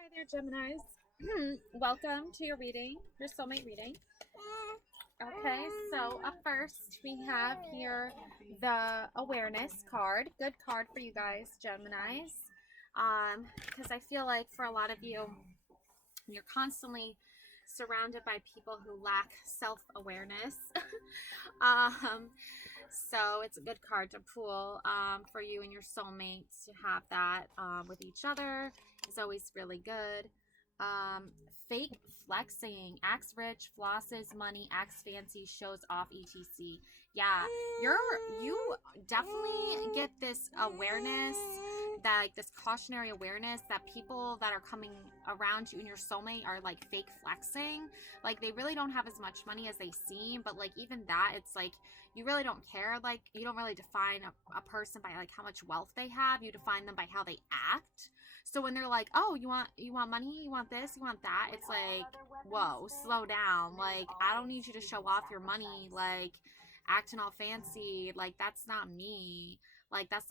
Hi there, Geminis. Welcome to your reading, your soulmate reading. Okay, so up first we have here the awareness card. Good card for you guys, Geminis. Because I feel like for a lot of you, you're constantly surrounded by people who lack self-awareness. um, so it's a good card to pull for you and your soulmates to have that with each other. Is always really good. Um, Fake flexing, acts rich, flosses money, acts fancy, shows off, etc. Yeah, you definitely get this awareness, that like this cautionary awareness that people that are coming around you and your soulmate are like fake flexing. Like they really don't have as much money as they seem, but like even that, it's like you really don't care. Like you don't really define a person by like how much wealth they have. You define them by how they act. So when they're like, oh, you want money, you want this, you want that, it's like, whoa, slow down. Like I don't need you to show off your money, like acting all fancy. Like that's not me. Like that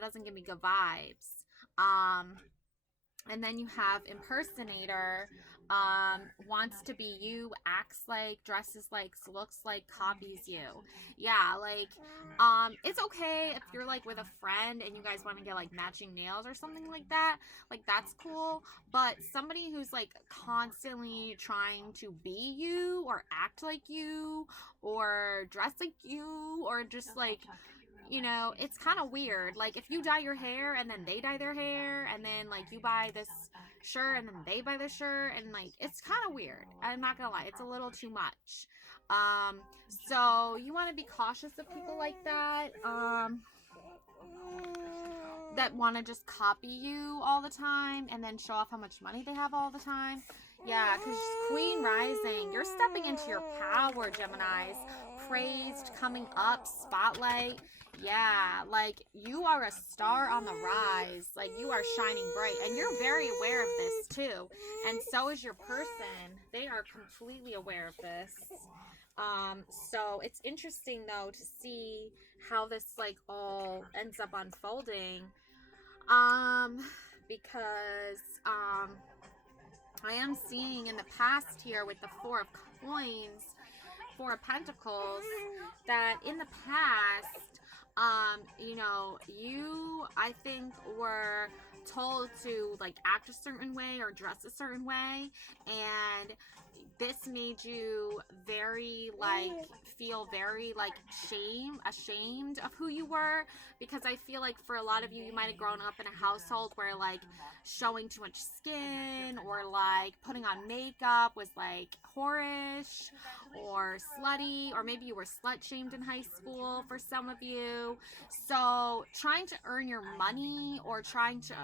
doesn't give me good vibes. Um and then you have impersonator, wants to be you, acts like, dresses like, looks like, copies you. Yeah, like it's okay if you're like with a friend and you guys want to get like matching nails or something like that. Like that's cool. But somebody who's like constantly trying to be you or act like you or dress like you or just like, it's kind of weird. Like if you dye your hair and then they dye their hair and then like you buy this shirt and then they buy the shirt, and like it's kind of weird. I'm not gonna lie, it's a little too much. So you want to be cautious of people like that. That want to just copy you all the time and then show off how much money they have all the time. Yeah, because Queen Rising, you're stepping into your power, Geminis. Praised, coming up, spotlight. Yeah, like you are a star on the rise. Like you are shining bright, and you're very aware of this too. And so is your person. They are completely aware of this. So it's interesting though to see how this like all ends up unfolding. Um, because I am seeing in the past here with the Four of Coins, Four of Pentacles, that in the past, you, I think, were told to like act a certain way or dress a certain way, and this made you very like feel very like ashamed of who you were, because I feel like for a lot of you, you might have grown up in a household where like showing too much skin or like putting on makeup was like whorish or slutty, or maybe you were slut shamed in high school for some of you. So trying to earn your money or trying to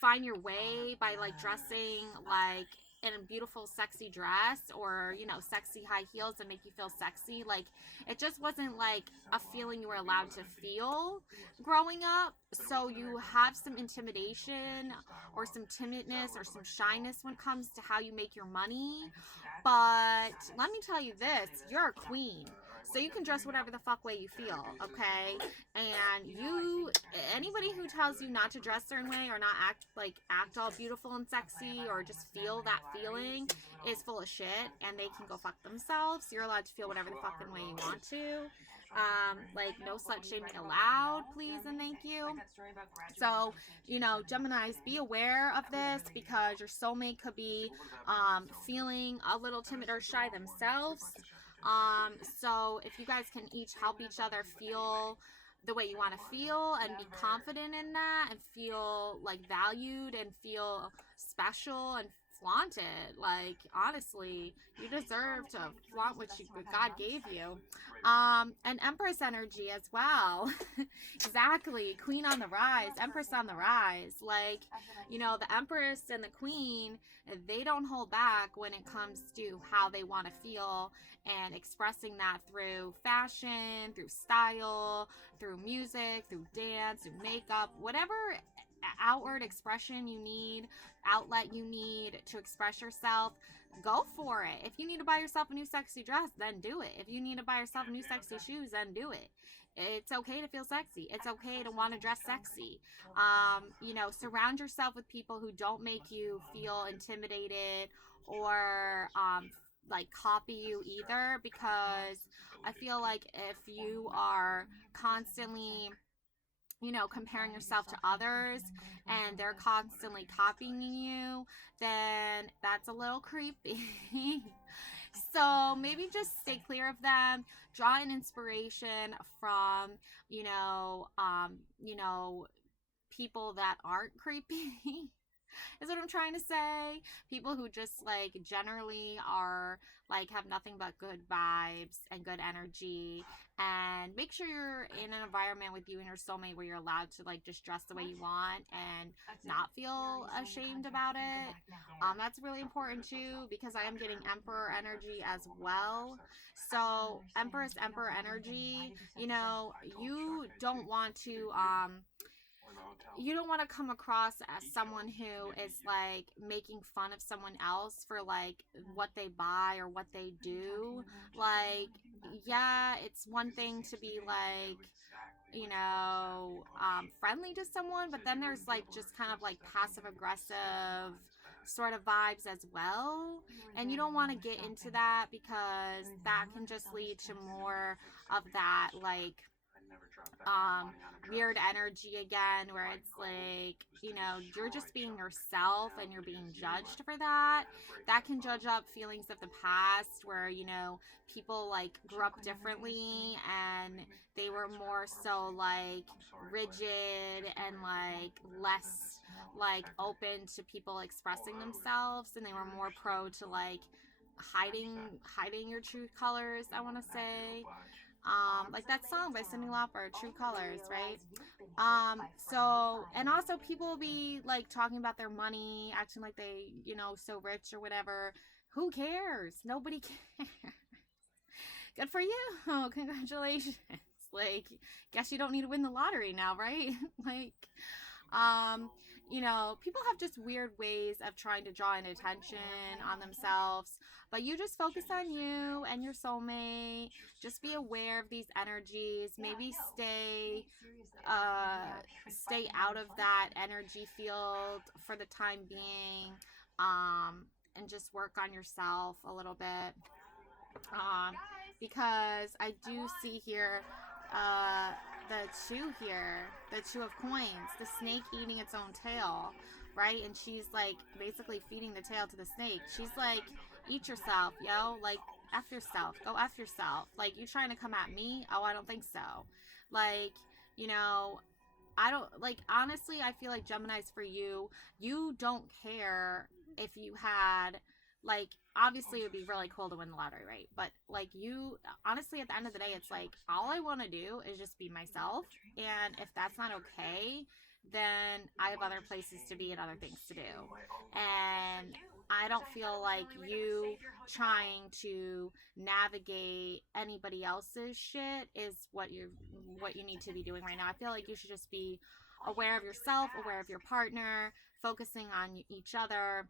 find your way by like dressing like in a beautiful sexy dress or sexy high heels that make you feel sexy, like it just wasn't like a feeling you were allowed to feel growing up. So you have some intimidation or some timidness or some shyness when it comes to how you make your money. But let me tell you this, you're a queen, so you can dress whatever the fuck way you feel, okay? And anybody who tells you not to dress a certain way or not act all beautiful and sexy or just feel that feeling is full of shit, and they can go fuck themselves. You're allowed to feel whatever the fucking way you want to. Like no slut shaming allowed, please and thank you. So, Geminis, be aware of this, because your soulmate could be feeling a little timid or shy themselves. So if you guys can each help each other feel the way you want to feel and be confident in that and feel like valued and feel special and flaunt it, like honestly, you deserve to flaunt what God gave you. And Empress energy as well. Exactly, Queen on the rise, Empress on the rise. Like, the Empress and the Queen, they don't hold back when it comes to how they want to feel and expressing that through fashion, through style, through music, through dance, through makeup, whatever outward expression you need, outlet you need to express yourself. go for it. If you need to buy yourself a new sexy dress, then do it. If you need to buy yourself new sexy shoes, then do it. It's okay to feel sexy. It's okay to want to dress sexy. You know, surround yourself with people who don't make you feel intimidated or like copy you either, because I feel like if you are constantly, you know, comparing yourself to others and they're constantly copying you, then that's a little creepy. So maybe just stay clear of them. Draw an inspiration from, you know, people that aren't creepy. Is what I'm trying to say. People who just like generally are like have nothing but good vibes and good energy. And make sure you're in an environment with you and your soulmate where you're allowed to like just dress the way you want and not feel ashamed about it. That's really important too, because I am getting Emperor energy as well. So Empress, Emperor energy, you know, you don't want to come across as someone who is like making fun of someone else for like what they buy or what they do. Like, yeah, it's one thing to be like, you know, friendly to someone, but then there's like just kind of like passive aggressive sort of vibes as well. And you don't want to get into that, because that can just lead to more of that like weird energy again, where it's like, you know, you're just being yourself and you're being judged for that. That can judge up feelings of the past where, you know, people like grew up differently and they were more so like rigid and like less like open to people expressing themselves, and they were more pro to like hiding your true colors, I want to say. Like that song by Cyndi Lauper, True Colors, right? So, and also people will be like talking about their money, acting like they, you know, so rich or whatever. Who cares? Nobody cares. Good for you. Oh, congratulations. Like, guess you don't need to win the lottery now, right? Like, you know, people have just weird ways of trying to draw in attention on themselves, but you just focus on you and your soulmate. Just be aware of these energies. Maybe stay out of that energy field for the time being, and just work on yourself a little bit. Because I do see here the two of coins, the snake eating its own tail, right? And she's like basically feeding the tail to the snake. She's like, eat yourself, yo, like F yourself, go F yourself. Like, you trying to come at me? Oh, I don't think so. Like, you know, I don't, like, honestly, I feel like Gemini's for you. You don't care if you had, like, obviously it would be really cool to win the lottery, right? But, like, you, honestly, at the end of the day, it's like, all I want to do is just be myself. And if that's not okay, then I have other places to be and other things to do. And I don't feel like you trying to navigate anybody else's shit is what you need to be doing right now. I feel like you should just be aware of yourself, aware of your partner, focusing on each other,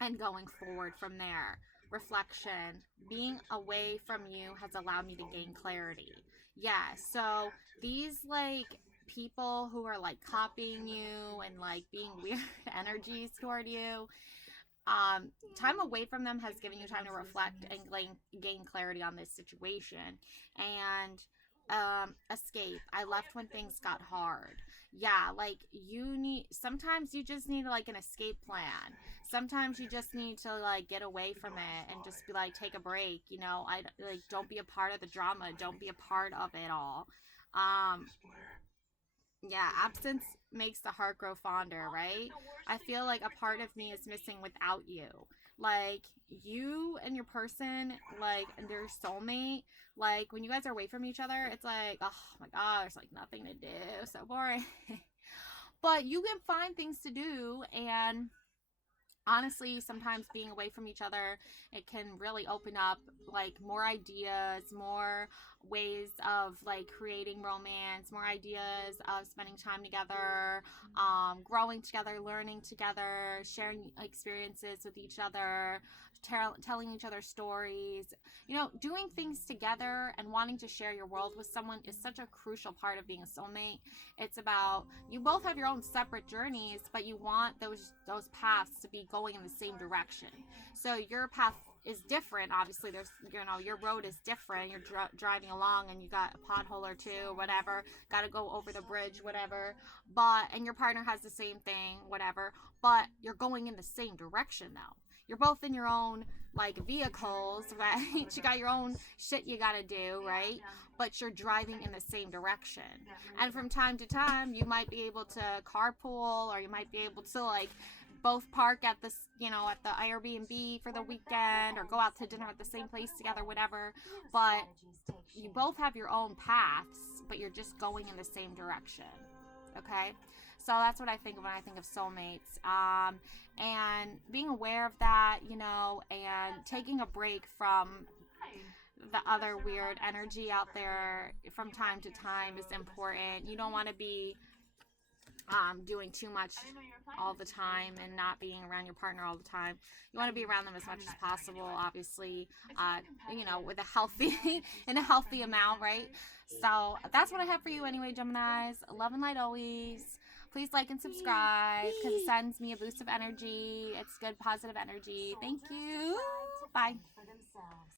and going forward from there. Reflection. Being away from you has allowed me to gain clarity. Yeah, so these like people who are like copying you and like being weird energies toward you, time away from them has given you time to reflect and gain clarity on this situation. And escape. I left when things got hard. Yeah, like sometimes you just need like an escape plan. Sometimes you just need to like get away from it and just be like, take a break, you know. I like, don't be a part of the drama, don't be a part of it all. Yeah, absence makes the heart grow fonder, right? I feel like a part of me is missing without you. Like, you and your person, like, and their soulmate, like, when you guys are away from each other, it's like, oh my god, there's like nothing to do, so boring. But you can find things to do, and honestly, sometimes being away from each other, it can really open up like more ideas, more ways of like creating romance, more ideas of spending time together, growing together, learning together, sharing experiences with each other, telling each other stories. You know, doing things together and wanting to share your world with someone is such a crucial part of being a soulmate. It's about, you both have your own separate journeys, but you want those paths to be going in the same direction. So your path is different. Obviously, there's, you know, your road is different. You're driving along and you got a pothole or two or whatever, got to go over the bridge, whatever, but and your partner has the same thing, whatever, but you're going in the same direction though. You're both in your own like vehicles, right? You got your own shit you got to do, right? But you're driving in the same direction. And from time to time, you might be able to carpool, or you might be able to like both park at this, you know, at the Airbnb for the weekend, or go out to dinner at the same place together, whatever. But you both have your own paths, but you're just going in the same direction. Okay? So that's what I think of when I think of soulmates. And being aware of that, you know, and taking a break from the other weird energy out there from time to time is important. You don't want to be doing too much all the time and not being around your partner all the time. You want to be around them as much as possible, obviously, you know, with a healthy in a healthy amount, right? So that's what I have for you anyway, Geminis. Love and light always. Please like and subscribe because it sends me a boost of energy. It's good, positive energy. Thank you. Bye.